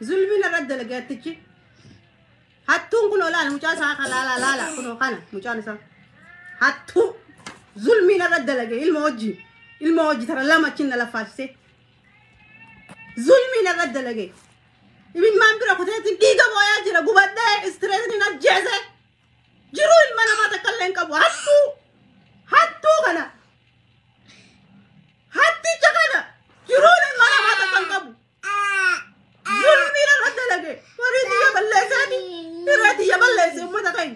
zulmina radda lagatichi hattun kuno la mucha sa la kuno kana mucha sa hattu zulmina radda lagay ilmoji tara lama cinna la false zulmina radda lagay ibn mambira ko tati diga boya jira gubadde stress ni na jeze jiru ilmana ma takallen ka hattu kana hatti jagana jiru ilmana ma takalkabu zulmina radda lagay waridi ya ballesani irati ya ballesi ummata kay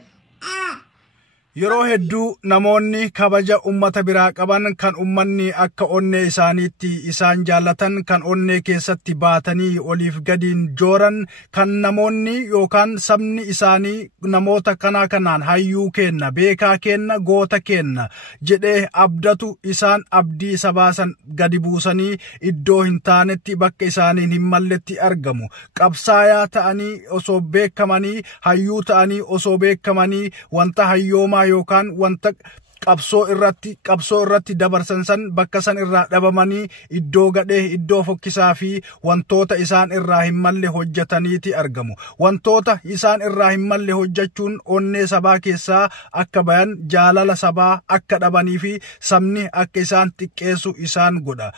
yeroo hedduu namoonni kabaja ummata biraa qaban kan ummanni akka onnee isaaniitti isaan jaallatan kan onnee keessatti baatanii oliif gadiin jooran kan namoonni yookaan sabni isaanii namoota kanaan hayyuu kenna beekaa kenna goota kenna jedhee abdatu isaan abdii sabaasan gadi buusanii iddoo hin taanetti bakka isaaniin hin malletti argamu qabsaayaa ta'anii osoo beekamanii hayyuu ta'anii osoo beekamanii wanta hayyoomaa yookaan wanta qabsoo irratti dabarsan san bakka san irraa dhabamanii iddoo gadhee iddoo fokkisaa fi wantoota isaan irraa hin malle hojjetaniiti argamu. Wantoota isaan irraa hin malle hojjechuun onnee sabaa keessaa akka bayan jaalala sabaa akka dhabanii fi sabni akka isaan xiqqeessu isaan godha.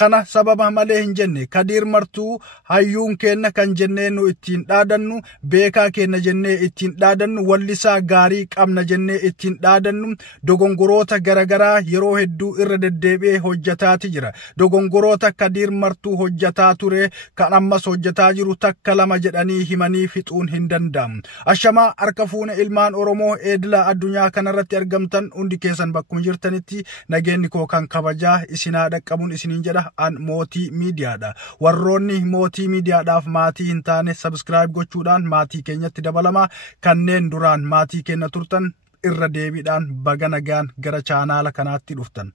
Kana sababa malee hin jenne Kadir Martuu hayyuun kenna kan jennee nu ittiin dhaadannu beekaa kenna jennee ittiin dhaadannu wallisaa gaarii qabna jennee ittiin dhaadannu dogongoroota garagaraa yeroo hedduu irra deddeebi'ee hojjetaati jira. Dogongoroota Kadir Martuu hojjetaa ture kan ammas hojjetaa jiru takka lama jedhanii himanii fixuun hin danda'amu. Ashamaa harka fuune ilmaan Oromoo eedila addunyaa kanarratti argamtan hundi keessan bakkuma jirtanitti nageenyi koo kan kabajaa isinaa dhaqqabuun isiniin jedha. An mootii miidiyaadha. Warroonni mootii miidiyaadhaaf maatii hin taane subscribe gochuudhaan maatii keenyatti dabalama. Kanneen duraan maatii keenya turtan irra deebiidhaan baga nagaan gara chaanaala kanaatti dhuftan.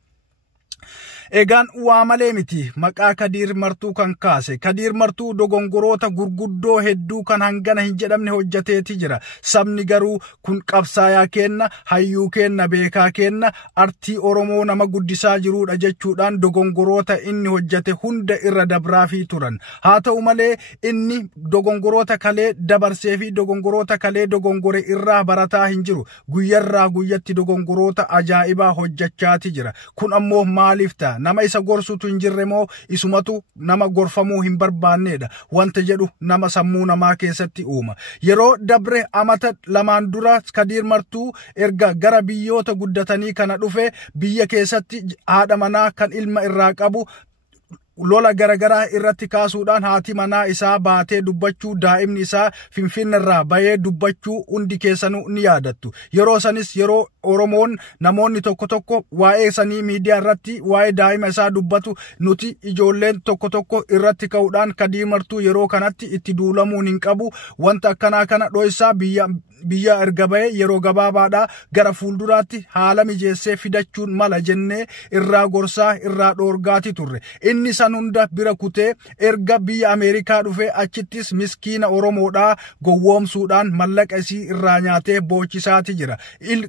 Egaan waa malee miti maqaa Kadir Martuu kan kaase. Kadir Martuu dogongoroota gurguddoo hedduu kan hangana hin jedhamne hojjeteeti jira. Sabni garuu kun qabsaayaa kenna, hayyuu kenna, beekaa kenna, artii Oromoo nama guddisaa jiruudha jechuudhaan dogongoroota inni hojjete hunda irra dabraafii turan. Haa ta'u malee inni dogongoroota kalee dabarsee fi dogongoroota kalee dogongore irraa barataa hin jiru. Guyyarraa guyyatti dogongoroota ajaa'ibaa hojjechaati jira. Kun ammoo maaliif ta'a? Nama isa gorsutu hin jirre moo isumatu nama gorfamuu hin barbaannedha wanta jedhu nama sammuu namaa keessatti uuma. Yeroo dabre amata lamaan dura Kadir Martuu erga gara biyyoota guddatanii kana dhufe biyya keessatti haadha manaa kan ilma irraa qabu lola garagaraa irratti kaasuudhaan haati manaa isaa baatee dubbachuu daa'imni isaa Finfinneerraa bayee dubbachuu hundi keessanuu ni yaadattu. Yeroo sanis yeroo Oromoon namoonni tokko waa'ee sanii miidiyaa irratti waa'ee daa'ima isaa dubbatu nuti ijoolleen tokko irratti ka'uudhaan Kadir Martuu yeroo kanatti itti duulamuun hin qabu wanta akkanaa kana dho'isaa biyya erga bahe yeroo gabaabaadhaa gara fuulduraatti haala mijeessee fidachuun mala jennee irraa gorsaa irraa dhoorgaati turre. Inni san hunda bira kutee erga biyya Ameerikaa dhufe achittis miskiina Oromoodhaa gowwoomsuudhaan mallaqa isii irraa nyaatee boochisaati jira.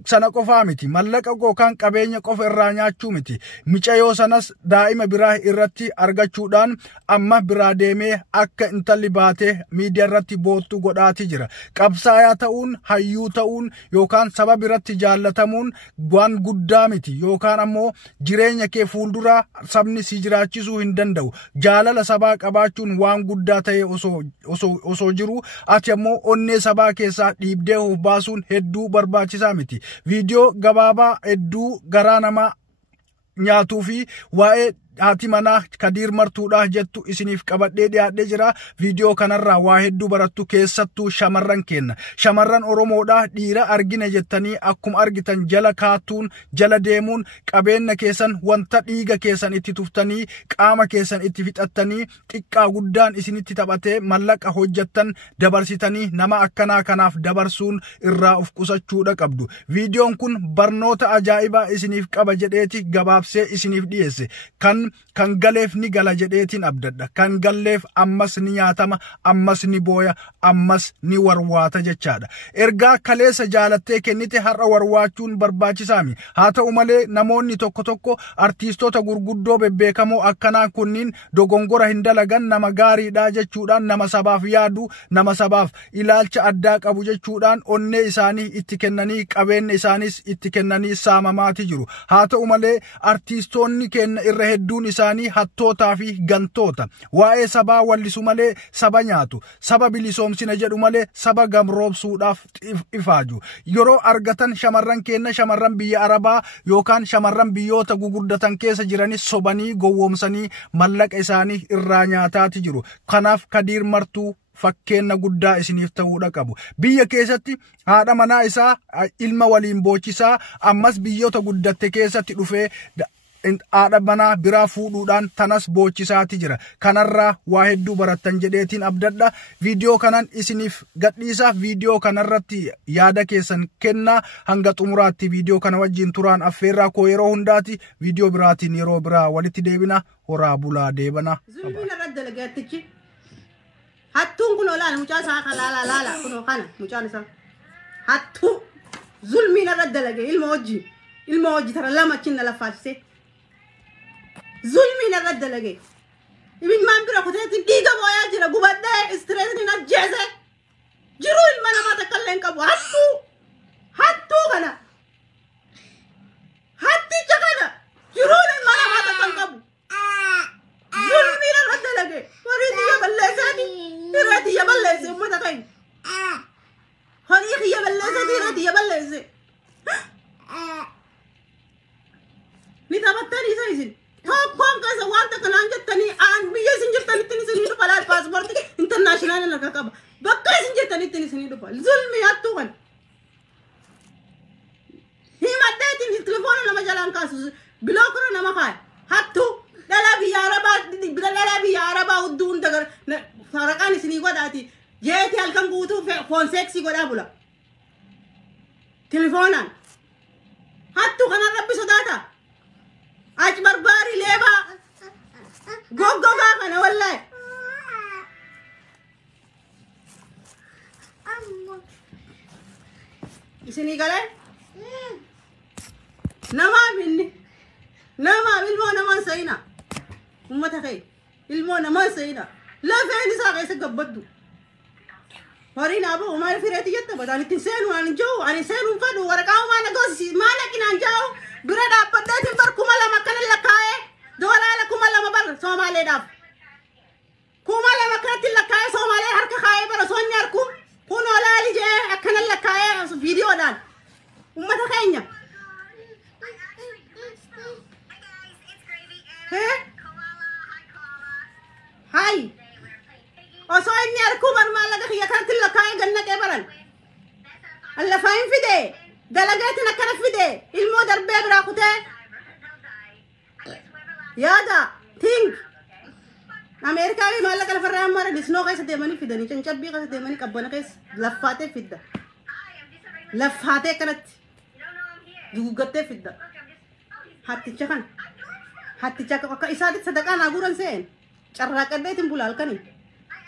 Sana qofaa miti mallaqa yookaan qabeenya qofa irraa nyaachuu miti. Micayyoo sanas daa'ima biraa irratti argachuudhaan amma biraa deemee akka intalli baatee miidiyaa irratti boottu godhaati jira. Qabsaayaa ta'uun hayyuu ta'uun yookaan saba biratti jaallatamuun waan guddaa miti yookaan ammoo jireenya kee fuulduraa sabni si jiraachisuu hin danda'u. Jaalala sabaa qabaachuun waan guddaa ta'e osoo jiru ati ammoo onnee sabaa keessaa dhiibdee of baasuun hedduu barbaachisaa miti. Viidiyoo gabaabaa hedduu garaa namaa nyaatuu fi waa'ee haati manaa Kadir Martuudhaa jettu isiniif qabadhee dhiyaadhee jira. Viidiyoo kanarraa waa hedduu barattu keessattuu shamarran kenna. Shamarran Oromoodhaa dhiira argina jettanii akkuma argitan jala kaatuun jala deemuun qabeenya keessan wanta dhiiga keessan itti tuftanii qaama keessan itti fixattanii xiqqaa guddaan isinitti taphatee mallaqa hojjettan dabarsitanii nama akkanaa kanaaf dabarsuun irraa of qusachuudha qabdu. Viidiyoon kun barnoota ajaa'ibaa isiniif qaba jedheeti gabaabsee isiniif dhiyeesse. Kan kan galeef ni gala jedheetiin abdadha. Kan galleef ammas ni nyaatama, ammas ni booya, ammas ni warwaata jechaadha. Ergaa kaleessa jaalattee kennite har'a warwaachuun barbaachisaami. Haa ta'u malee namoonni tokko tokko artiistoota gurguddoo bebbeekamoo akkanaa kunniin dogongora hin dalagan, nama gaariidha jechuudhaan, nama sabaaf yaadu, nama sabaaf ilaalcha addaa qabu jechuudhaan onnee isaanii itti kennanii qabeenya isaanis itti kennanii saamamaati jiru. Haa ta'u malee artiistoonni keenya irra hedduun isaanii hattootaa fi gantoota. Waa'ee sabaa wallisu malee saba nyaatu, saba bilisoomsina jedhu malee saba gamroobsuudhaaf ifaaju. Yeroo argatan shamarran keenya shamarran biyya Arabaa yookaan shamarran biyyoota gugurdatan keessa jiranis sobanii gowwoomsanii mallaqa isaanii irraa nyaataati jiru. Kanaaf Kadiir Martuu fakkeenya guddaa isiniif ta'uudha qabu. Biyya keessatti haadha manaa isaa ilma waliin boochisaa, ammas biyyoota guddatte keessatti dhufee haadha manaa biraa fuudhuudhaan tanas boochisaati jira. Kanarraa waa hedduu barattan jedheetiin abdadha. Viidiyoo kanan isiniif gadhiisaaf viidiyoo kanarratti yaada keessan kennaa. Hanga xumuraatti viidiyoo kana wajjin turaan affeerraa koo yeroo hundaati. Viidiyoo biraatiin yeroo biraa walitti deebina. Horaa bulaa deebana. Hattuun kun olaan mucaa isaa laala kun kana mucaan isaa hattuu zulmiin irra dalage ilma hojii tara lama chinna lafaasise zulmiin irra dalage ibin maan bira kuteetti dhiiga booyaa jira gubadhee istireesni najjeese jiru ilma namaa takka illee hin qabu hattuu kana hatticha kana jiru ilma namaa takka hin qabu zulmiin irra dalage horii xiyya balleessaati. Irratti yaballeesse ummata kai. Horii yaballeesse irratti yaballeesse. Ni taphattanii isa isin. Tokkoon keessa wanta kanaan jettanii aan biyya isin jirtanitti isinii dhufa laal paaspoortii intarnaashinaal irra qaba. Bakka isin jirtanitti isinii dhufa. Zulmi hattuu kan. Himaddeetiin telefoona nama jalaan kaasu bilookura nama kaaya. Hattuu dhala biyya Arabaa hudduun dagar Saraqaan isinii godhaati. Jeeti halkan guutuu foon seeksii godhaa bula. Telefoonaan. Hattuu kanaan rabbi sodaata. Achi barbaarii leebaa. Goggogaa kana wallahi. Isinii galee? Namaaf ilmoo namaan sayina. Ummata kee ilmoo namaan sayina. Lafeen isaa keessa gabbaddu. Horii naaboo maal fireeti jetta badaan ittiin seenuu ani jiru ani seenuu fedhu waraqaa maal gosi maal akinaan jiru bira dhaabbaddeetiin bar 2,000 akkana lakkaa'ee doolaara 2,000 bar Somaaleedhaaf 2,000 akkanatti lakkaa'ee Somaalee harka kaa'ee bara soonni harku kun olaali jee akkana lakkaa'ee viidiyoodhaan ummata keenya. Hai. Osoo inni harkuu barmaala gahiyya kanatti lakkaa'ee gannaqee baran. Allafaayin fide. Dalageetiin akkana fide. Ilmoo darbee biraa kutee. Yaada. Think. Ameerikaa fi maallaqa lafarraa ammaara disnoo keessa deemanii fidanii cancabbii keessa deemanii qabbana keessa laffaatee fidda. Laffaatee kanatti. Duguggattee fidda. Hatticha kan. Hatticha akka isaatti sadaqaa naaguran seen. Carraaqaddeetiin bula halkanii.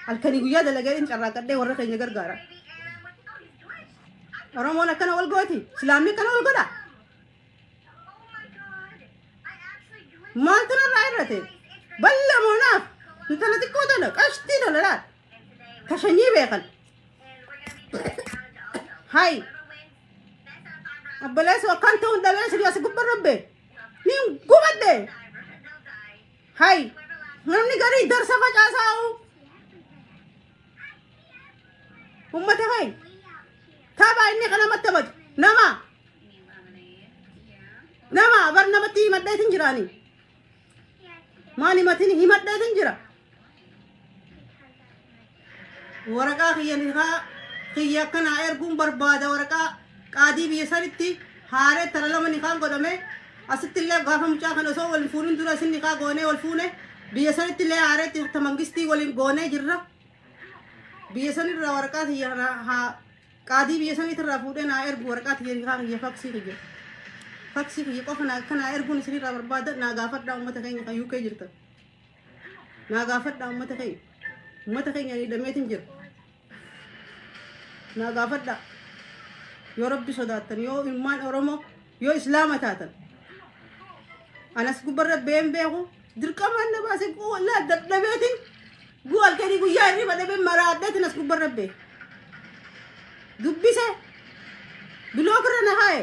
Halkanii guyyaa dalageetiin carraaqaddee warra keenya gargaara. Oromoon akkana wal gooti. Islaamni akkana wal godha. Maaltu narraa irrate? Ballamuunaaf. Intala xiqqoo tana qashtii dalalaan. Tashanyii beekan. Hai. Abbaleessu akkaan ta'uun dhabee sidii asi gubba rabbee. Ni gubadde. Hai. Namni garii darsa facaasaa'u. Ummata kai. Tapha inni kana mattabatu. Nama bar namatti himadheetiin jiraanii. Maal himatiin himadheetiin jira. Waraqaa kiyya akkanaa erguun barbaada waraqaa qaadii biyya sanitti haaree tara lama niqaan godhame asitti illee gaafa mucaa kana osoo wal fuunin dura isin niqaa goonee wal fuune biyya sanitti illee haareetti tamangistii waliin goonee jirra. Biyya sanirraa waraqaa kiyya qaadii biyya sanitti irraa fuudhee naa ergu waraqaa kiyya niqaa kiyya faksii kiyya. faksi fi qofna kana ergun sirira barbada na gafadda ummata kenya kan UK jirta na gafadda ummata kenya ni dametin jir na gafadda yo rabbi sodatan yo iman oromo yo islamatan anas gubarra bembeego dirqaman na base ko wala dabetin gual kadi gu yaari ba dabe maradat nas gubarra be dubbise bilokra na haye